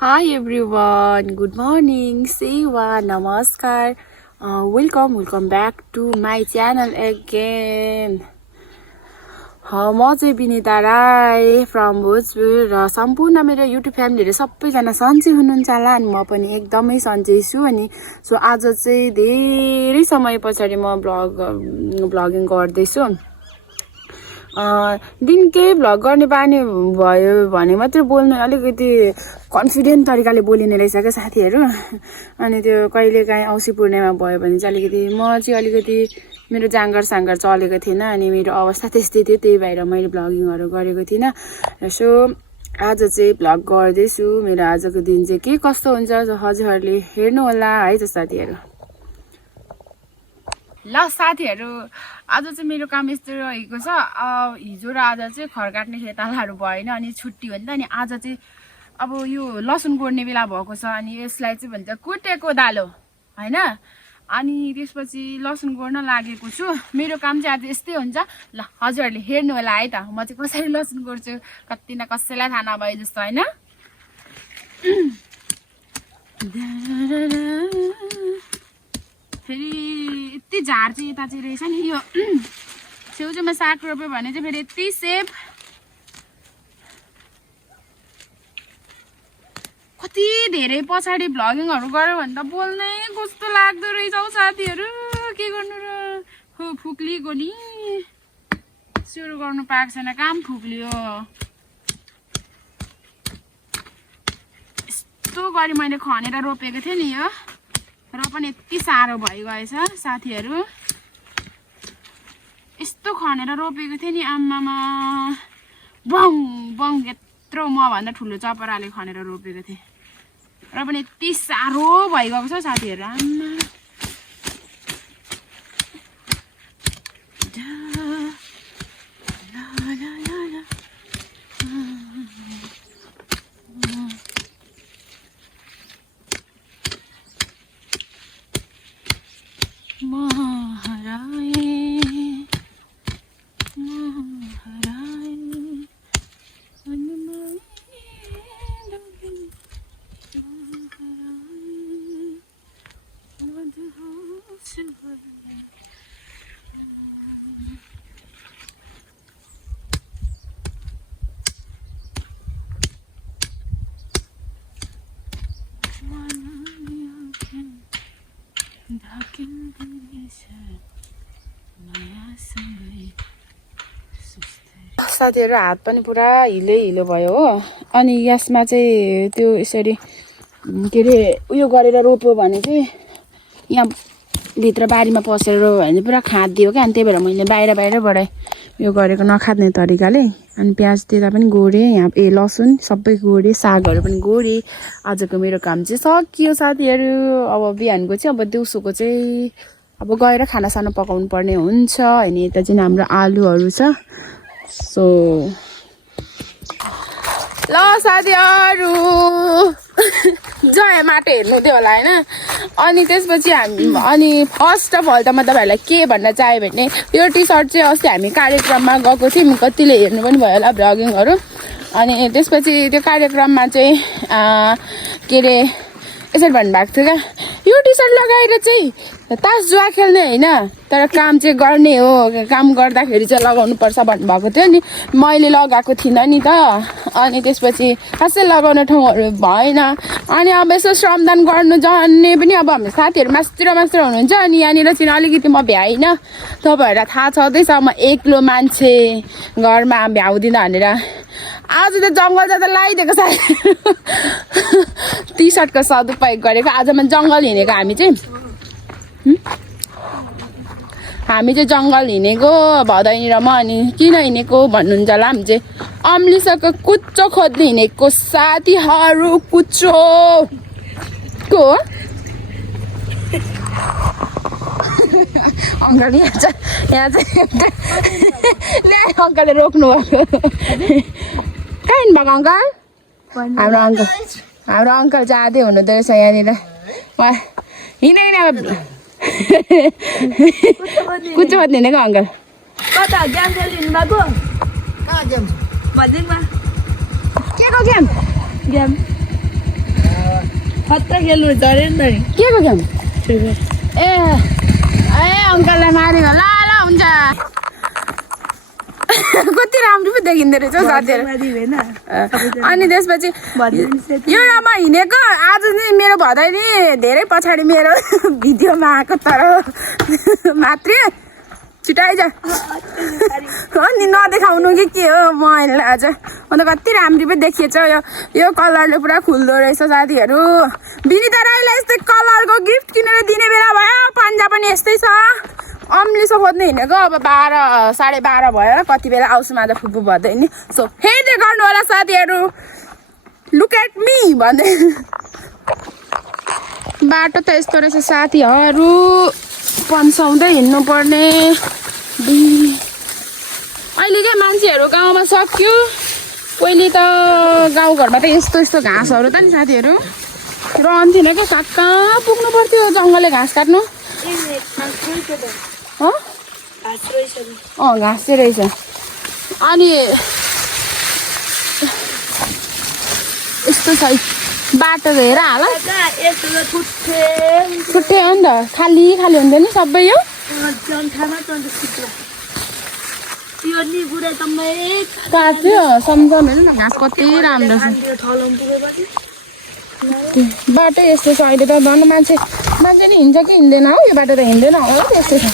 Hi everyone, good morning, Sewa, Namaskar, welcome back to my channel again. म चाहिँ Vinita Rai from Bhojpur र सम्पूर्ण मेरो युट्युब फ्यामिलीहरु सबैजना सन्चै हुनुहुन्छ होला अनि म पनि एकदमै सन्चै छु अनि सो आज चाहिँ धेरै समय पछाडी म भ्लगिङ गर्दैछु दिनकै भ्लग गर्ने बानी भयो भने मात्र बोल्न अलिकति कन्फिडेन्ट तरिकाले बोलिने रहेछ के साथीहरु अनि त्यो कहिलेकाहीँ औँसी पूर्णिमा भयो भने चाहिँ अलिकति मेरो जाँगर चलेको थिएन अनि मेरो अवस्था त्यस्तै थियो त्यही भएर मैले भ्लगिङहरु गरेको थिएन सो आज चाहिँ भ्लग गर्दैछु मेरो आजको दिन चाहिँ के कस्तो हुन्छ हजुरहरुले हेर्नु होला है त साथीहरु ल साथीहरु आज चाहिँ मेरो काम यस्तो रहेको छ हिजो र आज चाहिँ खर काट्ने खेतालाहरु भएन अनि छुट्टी हो नि त अनि आज चाहिँ अब यो लसुन गोड्ने बेला भएको छ अनि यसलाई चाहिँ भन्छ कुटेको दालो हैन अनि त्यसपछि लसुन गोड्न लागेको छु मेरो काम चाहिँ आज यस्तै हुन्छ ल हजुरहरुले हेर्नु होला है त म चाहिँ कसरी लसुन गोड्छु कति न कसैलाई थाहा नभए जस्तो हैन फेरि यति झार चाहिँ यता चाहिँ रहेछ नि यो छेउछेउमा साग रोप्यो भने चाहिँ फेरि यति सेफ कति धेरै पछाडी भ्लगिङहरु गर्यो भने त बोल्नै कस्तो लाग्दो रहेछ हौ साथीहरु के गर्नु र हो फुक्लिएको नि सुरु गर्नु पाएको छैन काम फुक्लियो यस्तो गरी मैले खनेर रोपेको थिएँ नि यो र पनि यति साह्रो भइगएछ साथीहरु यस्तो खनेर रोपेको थिएँ नि आम्मामा बङ बङ यत्रो म भन्दा ठुलो चपराले खनेर रोपेको थिएँ र पनि यति साह्रो भइगएको छ साथीहरु आम्मा साथीहरु हात पनि पुरा हिलो भयो हो अनि यसमा चाहिँ त्यो यसरी के रे उयो गरेर रोप्यो भने चाहिँ यहाँ भित्र बारीमा पसेर रोप्यो भने पुरा खादियो के अनि त्यही भएर मैले बाहिरबाट यो गरेको नखाद्ने तरिकाले अनि प्याज त्यता पनि गोडे यहाँ लसुन सबै गोडे सागहरु पनि गोडे आजको मेरो काम चाहिँ सकियो साथीहरु अब बिहानको चाहिँ अब दिउँसोको चाहिँ अब गएर खानासाना पकाउनु पर्ने हुन्छ अनि यता चाहिँ हाम्रो आलुहरु छ सो ल साथीहरु जय माटे हेर्नु थियो होला हैन अनि त्यसपछि अनि फर्स्ट अफ अल त म तपाईहरुलाई के भन्न चाहे भने यो टी सर्ट चाहिँ अस्ति हामी कार्यक्रममा गएको थियौं कतिले हेर्नु पनि भयो होला भ्लगिङहरु अनि त्यसपछि त्यो कार्यक्रममा चाहिँ के रे यसरी भन्नुभएको थियो क्या यो टी सर्ट लगाएर चाहिँ तास जुवा खेल्ने हैन तर काम चाहिँ गर्ने हो काम गर्दाखेरि चाहिँ लगाउनु पर्छ भन्नुभएको थियो नि मैले लगाएको थिइन नि त अनि त्यसपछि खासै लगाउने ठाउँहरु भएन अनि अब यसो श्रमदान गर्नु जान्ने पनि अब हामी साथीहरु मास्टर हुनुहुन्छ अनि यहाँनिर चाहिँ अलिकति म भ्याइन तपाईहरुलाई थाहा छदैछ म एक्लो मान्छे घरमा भ्याउदिन भनेर आज त जंगल जाँदा लाइदिएको छ टी सर्टको सदुपयोग गरेको आजमा जंगल हिँडेको हामी चाहिँ जंगल हिँडेको भदैनी र म अनि किन हिँडेको भन्नुहुन्छ होला हामी चाहिँ अम्लिसको कुच्चो खोज्दै हिँडेको साथीहरु कुच्चो को अंकल यहाँ चाहिँ अंकलले रोक्नु भएको कहाँ हिँड्नुभएको अंकल हाम्रो अंकल जाँदै हुनुहुँदो रहेछ यहाँनिर हिँड्दैन कुच्चो खोज्ने हिँडेको अंकल कता गेम खेलिनु भएको कहाँ गेम भनिदिनुमा के को गेम गेम खतरा खेल्नु झरे नि त के को गेम ए अङ्कललाई मारेको ल ल हुन्छ कति राम्रो पो देखिँदो रहेछ हौ साथीहरू अनि त्यसपछि यो म हिँडेको आज नि मेरो भदैनी धेरै पछाडि मेरो भिडियोमा आएको तर मात्रै छिटाइज अनि नदेखाउनु कि के हो मैले आज अन्त कति राम्रो पो देखिएछ यो कलरले पुरा खुल्दो रहेछ साथीहरू विनिता राईलाई यस्तै कलरको गिफ्ट किनेर दिने बेला भयो पन्जा पनि यस्तै छ अम्लिसो खोज्नु हिँडेको अब 12 साढे 12 भयो कति बेला आउँछु माझ फुपू भन्दै नि सो हेर्दै गर्नु होला साथीहरू लुक एट मी भन्दै बाटो त यस्तो रहेछ साथीहरू पन्साउँदै हिँड्नु पर्ने अहिले क्या मान्छेहरू गाउँमा सक्यो पहिले त गाउँघरमा त यस्तो यस्तो घाँसहरू त नि साथीहरू रहन्थेन क्या कहाँ कहाँ पुग्नु पर्थ्यो जङ्गलले घाँस काट्नु घाँस चाहिँ रहेछ अनि यस्तो छ बाटो हेर हाल छुट्टै हो नि त खाली खाली हुन्छ नि सबै यो काट्यो सम्झाउनु हेर्नु न घाँस कति राम्रो छ बाटो यस्तो छ अहिले त झन् मान्छे नि हिँड्छ कि हिँड्दैन हौ यो बाटो त हिँड्दैन हो त्यस्तो छ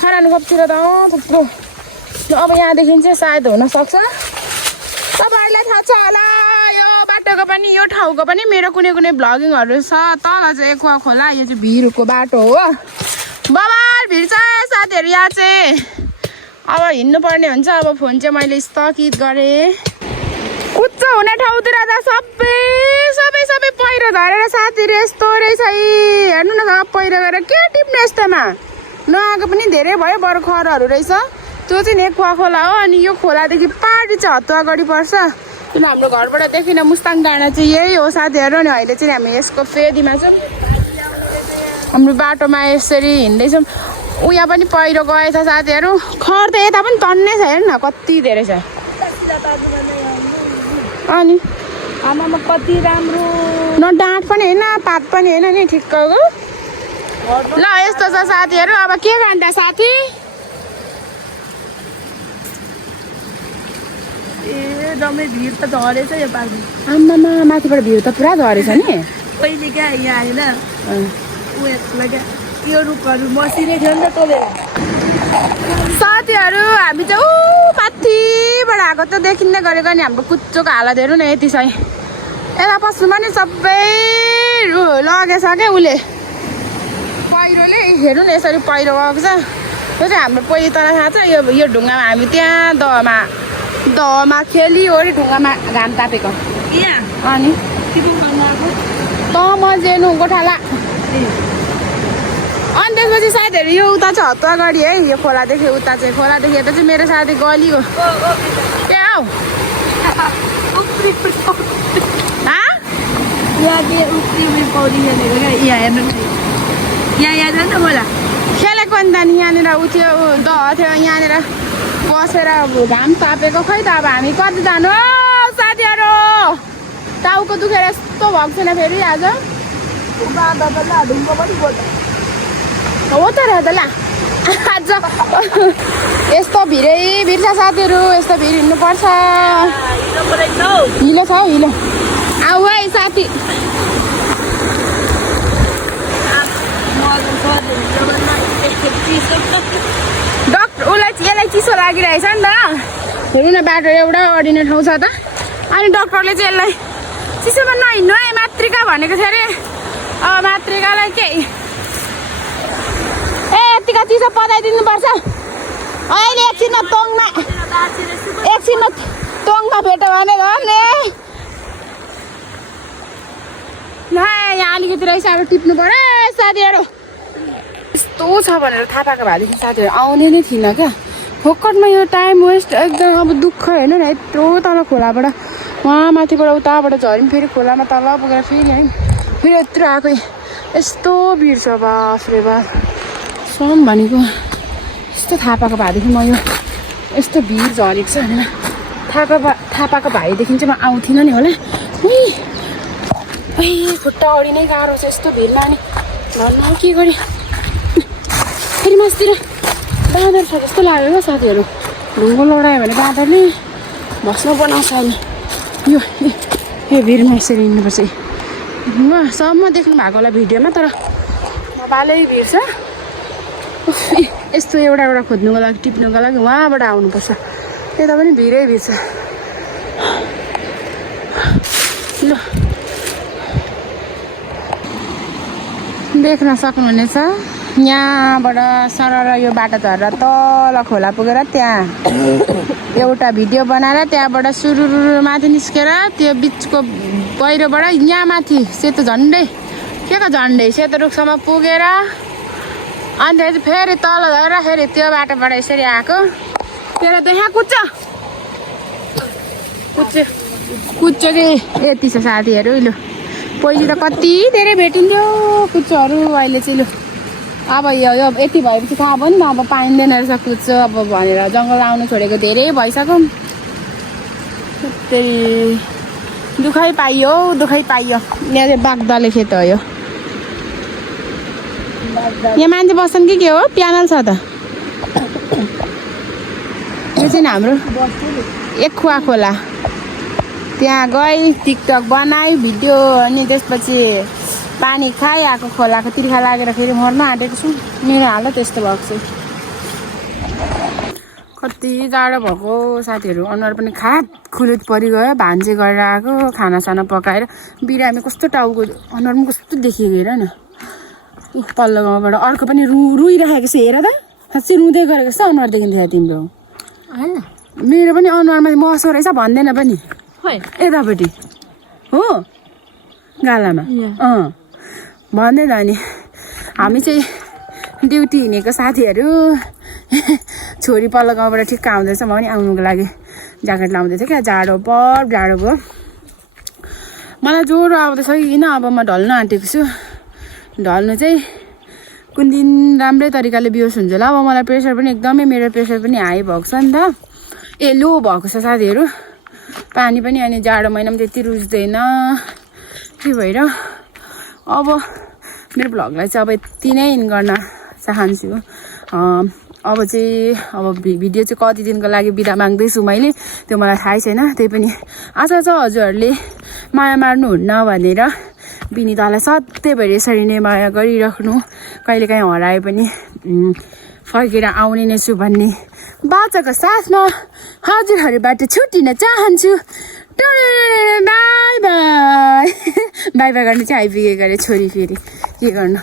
खरानी कपतिर त थुप्रो अब यहाँदेखि चाहिँ सायद हुनसक्छ तपाईँहरूलाई थाहा छ होला यो बाटोको पनि यो ठाउँको पनि मेरो कुनै कुनै भ्लगिङहरू छ तल चाहिँ कुवा खोला यो चाहिँ भिरको बाटो हो बबाल भिड छ साथीहरू यहाँ चाहिँ अब हिँड्नु पर्ने हुन्छ अब फोन चाहिँ मैले स्थगित गरेँ उच्च हुने ठाउँतिर त सबै पहिरो धरेर साथीहरू यस्तो रहेछ हेर्नु न पहिरो गएर के टिप्ने यस्तोमा नआएको पनि धेरै भयो बर्खरहरू रहेछ त्यो चाहिँ एक कुवा खोला हो अनि यो खोलादेखि पारी चाहिँ हतुवा गढी पर्छ किन हाम्रो घरबाट देखिन मुस्ताङ डाँडा चाहिँ यही हो साथीहरू अनि अहिले चाहिँ हामी यसको फेदीमा छौँ हाम्रो बाटोमा यसरी हिँड्दैछौँ उहाँ पनि पहिरो गएछ साथीहरू खर त यता पनि तन्नै छ हेर्नु न कति धेरै छ अनि आमामा कति राम्रो न डाँट पनि होइन पात पनि होइन नि ठिक्कको ल यस्तो छ साथीहरू अब के गर्नु त साथी ए दमै भिड त झरेछ यो पालि आम्मामा माथिबाट भिड त पुरा झरेछ नि पहिले क्या यहाँ होइन उयोलाई क्या यो रुखहरू मसिनै थियो नि त तोलेर साथीहरू हामी चाहिँ ऊ माथिबाट आएको त देखिँदै गरेको नि हाम्रो कुच्चोको हालत हेर्नु न यति छ यता पस्नुमा नि सबै लगेछ क्या उसले पहिरोले हेर्नु न यसरी पहिरो गएको छ त्यो चाहिँ हाम्रो पहिले तल थाहा छ यो ढुङ्गामा हामी त्यहाँ दहमा खेलिओरी ढुङ्गामा घाम तापेको अनि त म जेनु गोठाला अनि त्यसपछि साथीहरू यो उता चाहिँ हतुवा गढी है यो खोलादेखि उता चाहिँ खोलादेखि यता चाहिँ मेरो साथी गली हो त्यहाँ हौ खेलेको नि त नि यहाँनिर उ थियो दह थियो यहाँनिर बसेर घाम तापेको खै त अब हामी कति जानु साथीहरू टाउको दुखेर यस्तो भएको छैन फेरि आज हो त र ल आज यस्तो भिडै भिड छ साथीहरू यस्तो भिड हिँड्नुपर्छ हिलो छ हौ हिलो आऊ है साथी डक्टर उसलाई यसलाई चिसो लागिरहेछ नि त हेर्नु न बाटो एउटा अडिने ठाउँ छ त अनि डक्टरले चाहिँ यसलाई चिसोमा नहिँड्नु है मातृका भनेको थियो अरे अब मातृकालाई केही यतिका चिसो पताइदिनुपर्छ अहिले एकछिनमा तोङमा भेट्यो भने झन् यहाँ अलिकति रहेछ अब टिप्नु पर्यो साथीहरू यस्तो छ भनेर थाहा पाएको भएदेखि साथीहरू आउने नै थिइनँ क्या फोकटमा यो टाइम वेस्ट एकदम अब दुःख हेर्नु न यत्रो तल खोलाबाट वहाँ माथिबाट उताबाट झऱ्यौँ फेरि खोलामा तल पुगेर फेरि है फेरि यत्रो आएको यस्तो भिड छ बाफ रे बाफ सम भनेको यस्तो थाहा पाएको भएदेखि म यो यस्तो भिड झरेको छ भनेर थाहा पाएको भएदेखि चाहिँ म आउँथिनँ नि होला खुट्टा अडिनै गाह्रो छ यस्तो भिडमा नि भन्नु के गरेँ फेरि मासतिर बाँदर छ जस्तो लाग्यो क्या साथीहरू ढुङ्गो लडायो भने बाँदरले भस्न बनाउँछ अहिले यो भिडमा यसरी हिँड्नुपर्छ सम्म देख्नु भएको होला भिडियोमा तर बालै भिड छ यस्तो एउटा एउटा खोज्नुको लागि टिप्नुको लागि उहाँबाट आउनुपर्छ यता पनि भिडै भिड छ ल देख्न सक्नुहुनेछ यहाँबाट सरर यो बाटो झरेर तल खोला पुगेर त्यहाँ एउटा भिडियो बनाएर त्यहाँबाट सुरुरु माथि निस्केर त्यो बिचको पहिरोबाट यहाँ माथि सेतो झन्डै के को झन्डै सेतो रुखसम्म पुगेर अनि त्यसपछि फेरि तल झरेर फेरि त्यो बाटोबाट यसरी आएको तेरो त यहाँ कुद्छ चाहिँ यति छ साथीहरू लु पहिले त कति धेरै भेटिन्थ्यो कुच्चोहरू अहिले चाहिँ लु अब यो यति भएपछि थाहा भयो नि त अब पाइँदैन रहेछ कुच्चो अब भनेर जङ्गल आउनु छोडेको धेरै भइसक्यो त्यही दुःखै पाइयो यहाँ चाहिँ बागदले खेत हो यो यहाँ मान्छे बस्छन् कि के हो प्यानल छ त यो चाहिँ हाम्रो एक खुवा खोला त्यहाँ गई टिकटक बनाई भिडियो अनि त्यसपछि पानी खाइ आएको खोलाको तिर्खा लागेर फेरि मर्न आँटेको छु मेरो हालत त्यस्तो भएको छ कति जाडो भएको साथीहरू अनुहार पनि खात खुलुत परिगयो भान्जे गरेर आएको खानासाना पकाएर बिरामी कस्तो टाउको अनुहार पनि कस्तो देखिएको हेर न पल्लो गाउँबाट अर्को पनि रुइरहेको छ हेर त साँच्चै रुँदै गरेको छ अनुहार देखिन्थ्यो तिम्रो मेरो पनि अनुहारमा मसो रहेछ भन्दैन पनि यतापट्टि हो गालामा भन्दै त नि हामी चाहिँ ड्युटी हिँडेको साथीहरू छोरी पल्लो गाउँबाट ठिक्क आउँदैछ म पनि आउनुको लागि ज्याकेट लाउँदै थिएँ क्या जाडो भयो मलाई ज्वरो आउँदैछ किन अब म ढल्न आँटेको छु ढल्नु चाहिँ कुन दिन राम्रै तरिकाले बिहोस हुन्छ होला अब मलाई प्रेसर पनि एकदमै मेरो प्रेसर पनि हाई भएको छ नि त लो भएको छ साथीहरू पानी पनि अनि जाडो महिनामा त्यति रुच्दैन के भएर अब मेरो भ्लगलाई चाहिँ अब यति नै इन गर्न चाहन्छु अब चाहिँ अब भिडियो चाहिँ कति दिनको लागि बिदा माग्दैछु मैले त्यो मलाई थाहै छैन त्यही पनि आशा छ हजुरहरूले माया मार्नुहुन्न भनेर विनितालाई सधैँभरि यसरी नै माया गरिराख्नु कहिलेकाहीँ हराए पनि फर्केर आउने नै छु भन्ने बाचाको साथमा हजुरहरूबाट छुट्टिन चाहन्छु बाई बाई बाई बाई गर्ने चाहिँ आइपुगेको अरे छोरी फेरि के गर्नु